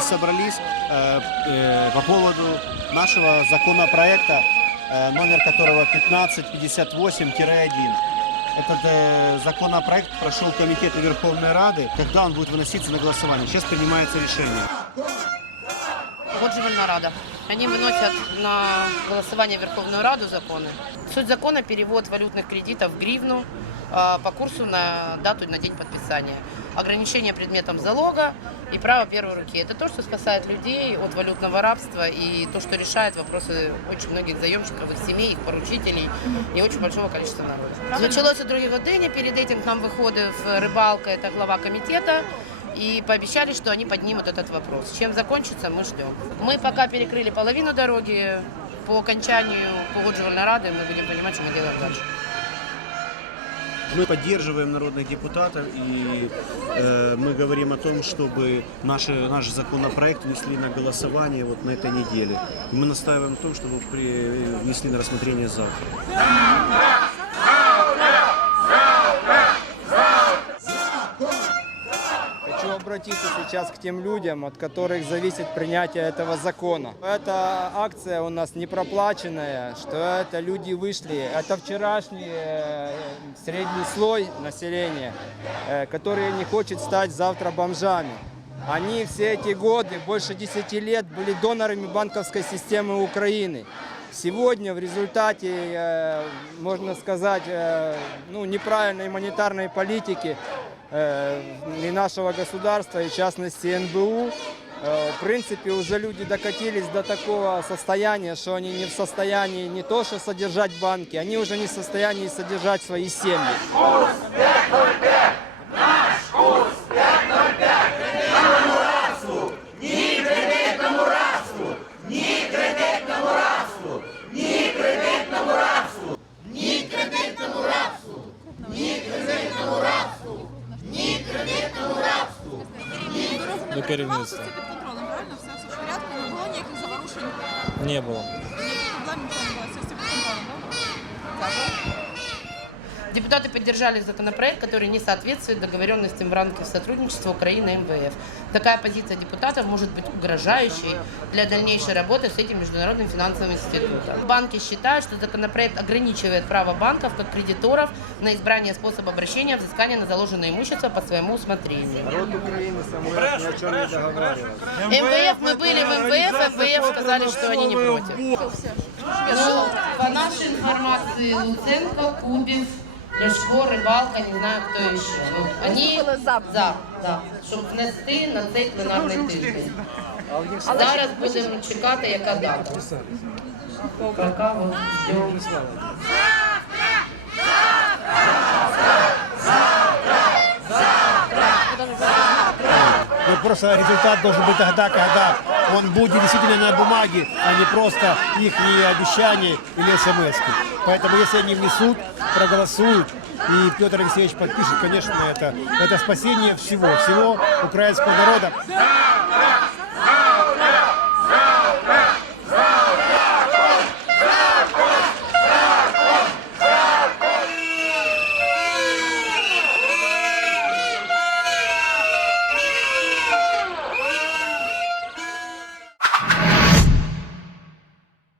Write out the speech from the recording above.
собрались э, э, по поводу нашего законопроекта, э, номер которого 1558-1. Этот э, законопроект прошел комитеты Верховной Рады. Когда он будет выноситься на голосование? Сейчас принимается решение. Погоджувальна рада. Они выносят на голосование Верховную Раду законы. Суть закона – перевод валютных кредитов в гривну по курсу на дату и на день подписания. Ограничение предметом залога и право первой руки. Это то, что спасает людей от валютного рабства и то, что решает вопросы очень многих заемщиков, их семей, их поручителей и очень большого количества народа. Началось у другій годині. Перед этим к нам виходив рибалка, это глава комитета. И пообещали, что они поднимут этот вопрос. Чем закончится, мы ждем. Мы пока перекрыли половину дороги. По окончанию погоджувальной рады мы будем понимать, что мы делаем дальше. Мы поддерживаем народных депутатов и э, мы говорим о том, чтобы наши, наш законопроект внесли на голосование вот на этой неделе. И мы настаиваем на том, чтобы при, внесли на рассмотрение завтра. Обратиться сейчас к тем людям, от которых зависит принятие этого закона. Эта акция у нас не проплаченная, что это люди вышли. Это вчерашний э, средний слой населения, э, который не хочет стать завтра бомжами. Они все эти годы, больше 10 лет, были донорами банковской системы Украины. Сегодня в результате, э, можно сказать, ну, неправильной монетарной политики и нашего государства, и в частности НБУ, э, в принципе, уже люди докатились до такого состояния, что они не в состоянии не то что содержать банки, они уже не в состоянии содержать свои семьи. до керівництва. Все під контролем, правильно? Все, все в порядку, не було ніяких заворушень, Не було. Депутаты поддержали законопроект, который не соответствует договоренностям в рамках сотрудничества Украины и МВФ. Такая позиция депутатов может быть угрожающей для дальнейшей работы с этим международным финансовым институтом. Банки считают, что законопроект ограничивает право банков как кредиторов на избрание способа обращения взыскания на заложенное имущество по своему усмотрению. Народ Украины со мной ни о чем не договаривался. МВФ, мы были в МВФ, МВФ сказали, что они не против. Ну, по нашей информации, Луценко, Кубик, Ляшко, Рибалка, не знаю, кто еще. Ну, они за, да, щоб внести на цей пленарний тиждень. Зараз будемо чекати, яка дата. От. Но просто результат должен быть тогда, когда он будет действительно на бумаге, а не просто их обещания или смс. -ки. Поэтому если они внесут, проголосуют, и Петр Алексеевич подпишет, конечно, это, это спасение всего, всего украинского народа.